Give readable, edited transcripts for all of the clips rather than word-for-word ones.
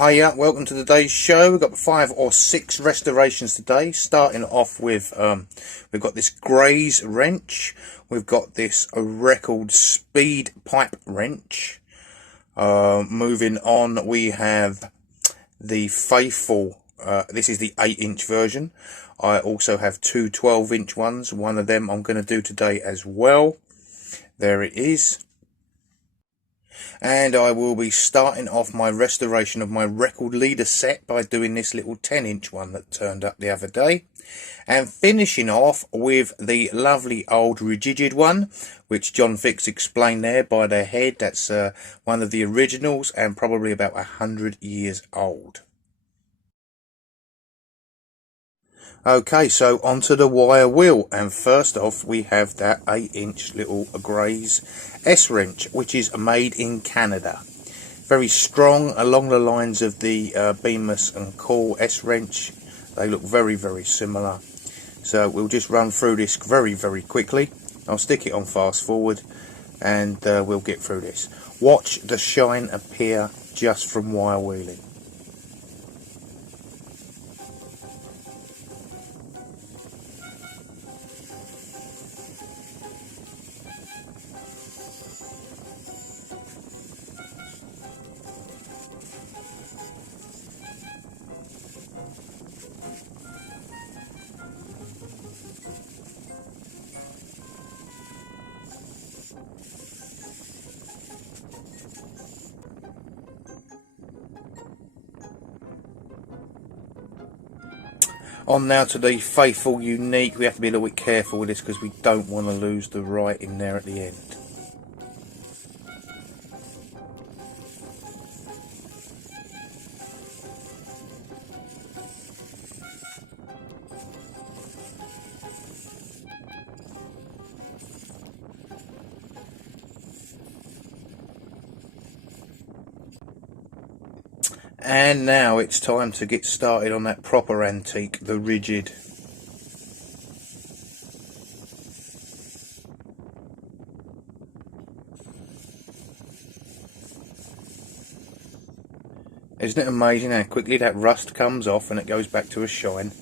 Hiya, welcome to today's show. We've got 5 or 6 restorations today. Starting off with, we've got this Graze wrench. We've got this record speed pipe wrench. Moving on, we have the faithful, this is the 8-inch version. I also have two 12-inch ones. One of them I'm going to do today as well. There it is. And I will be starting off my restoration of my record leader set by doing this little 10-inch one that turned up the other day, and finishing off with the lovely old rigid one, which John Fix explained there by their head. That's one of the originals and probably about 100 years old. Okay, so onto the wire wheel, and first off we have that 8-inch little Graze S wrench, which is made in Canada. Very strong, along the lines of the Bemis and Cool S wrench. They look very, very similar. So we'll just run through this very, very quickly. I'll stick it on fast forward and we'll get through this. Watch the shine appear just from wire wheeling. On now to the faithful unique. We have to be a little bit careful with this because we don't want to lose the writing there at the end. And now it's time to get started on that proper antique, the rigid. Isn't it amazing how quickly that rust comes off and it goes back to a shine?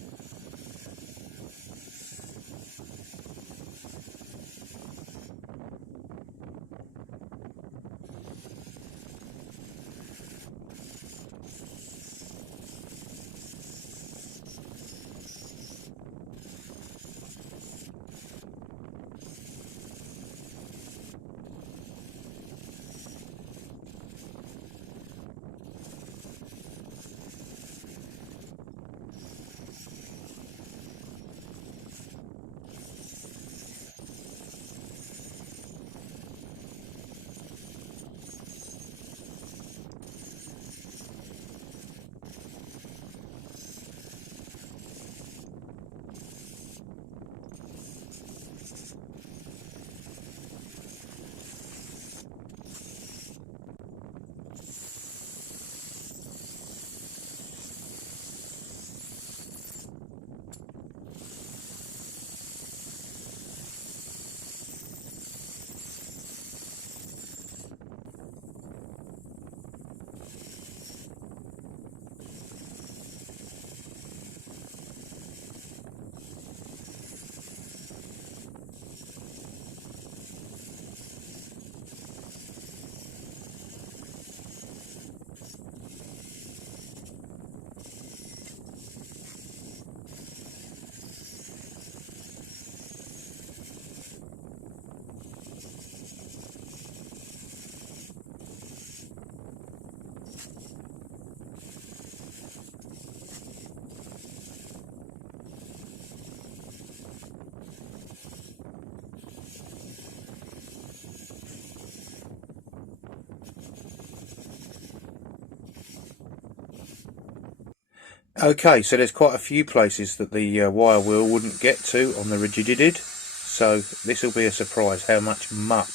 Okay, so there's quite a few places that the wire wheel wouldn't get to on the rigid. So this will be a surprise how much muck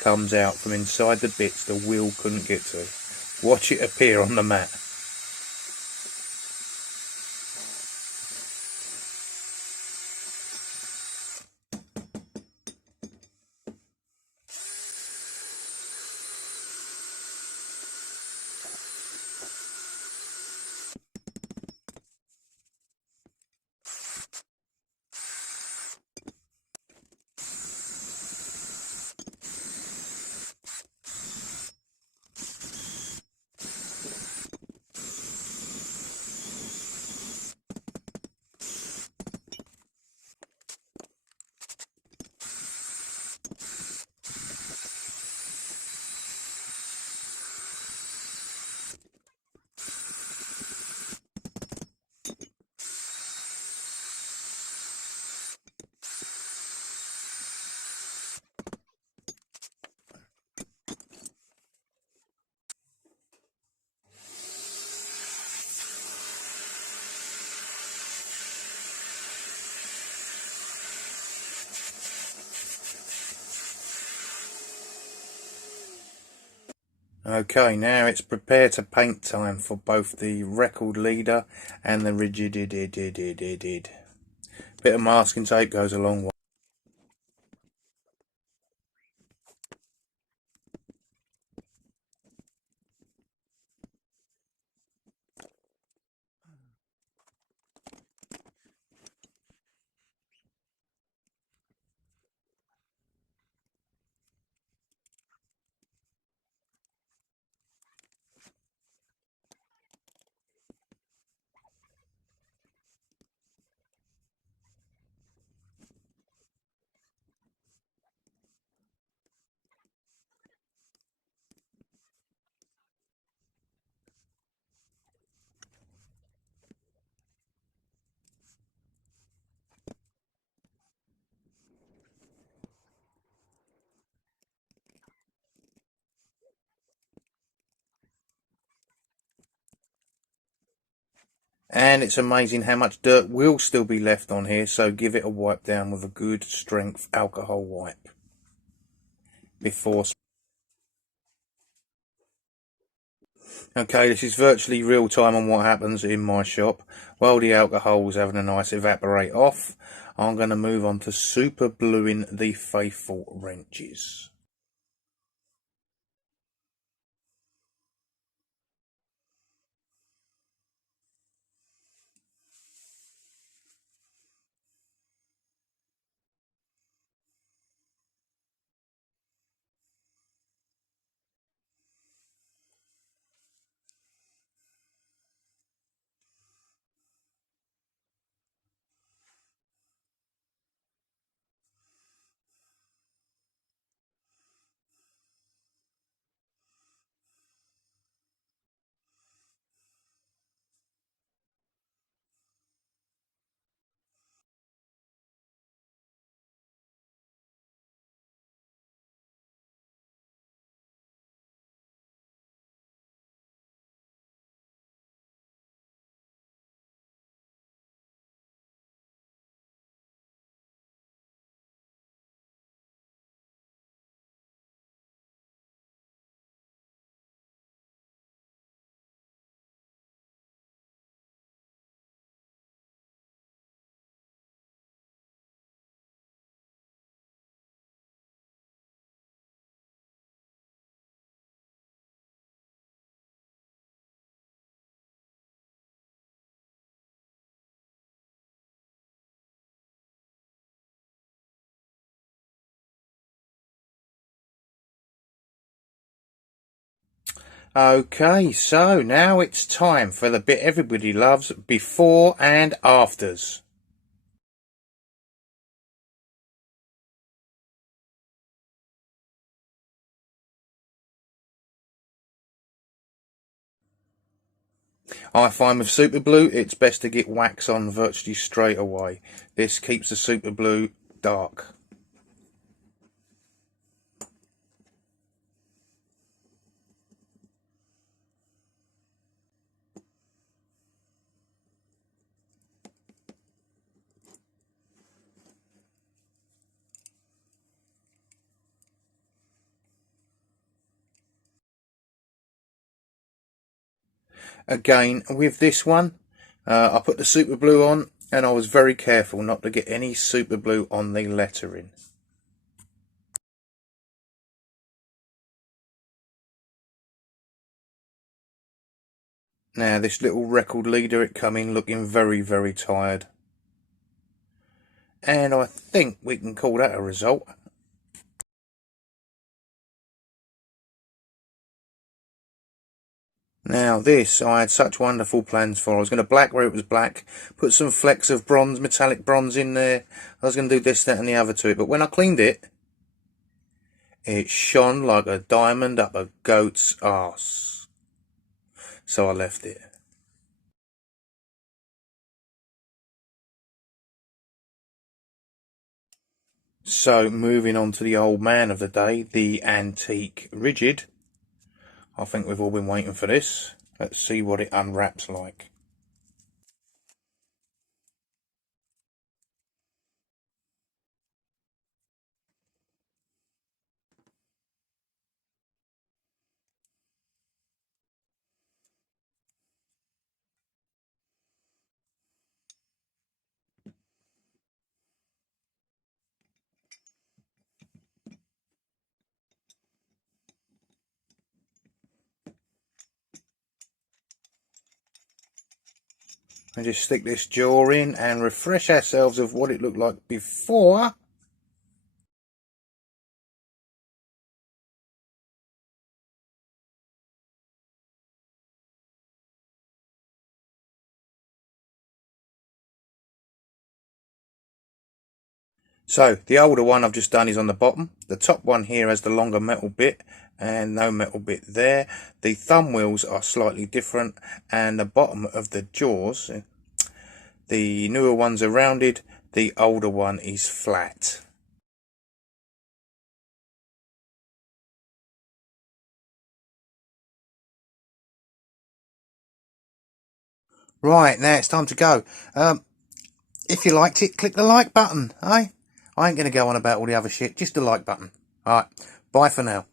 comes out from inside the bits the wheel couldn't get to. Watch it appear on the mat. Okay, now it's prepare to paint time for both the record leader and the rigid. Bit of masking tape goes a long way. And it's amazing how much dirt will still be left on here, so give it a wipe down with a good strength alcohol wipe before. Okay, this is virtually real time on what happens in my shop. While the alcohol is having a nice evaporate off, I'm going to move on to super bluing the faithful wrenches. Okay, so now it's time for the bit everybody loves, before and afters. I find with super glue it's best to get wax on virtually straight away. This keeps the super glue dark. Again, with this one, I put the super glue on and I was very careful not to get any super glue on the lettering. Now this little record leader, it come in looking very tired. And I think we can call that a result. Now this, I had such wonderful plans for. I was going to black where it was black, put some flecks of bronze, metallic bronze in there. I was going to do this, that and the other to it. But when I cleaned it, it shone like a diamond up a goat's arse. So I left it. So moving on to the old man of the day, the antique rigid. I think we've all been waiting for this. Let's see what it unwraps like. And just stick this jaw in and refresh ourselves of what it looked like before. So the older one I've just done is on the bottom. The top one here has the longer metal bit and no metal bit there. The thumb wheels are slightly different, and the bottom of the jaws, the newer ones are rounded, the older one is flat. Right, now it's time to go. If you liked it, click the like button, eh? I ain't going to go on about all the other shit, just the like button. Alright, bye for now.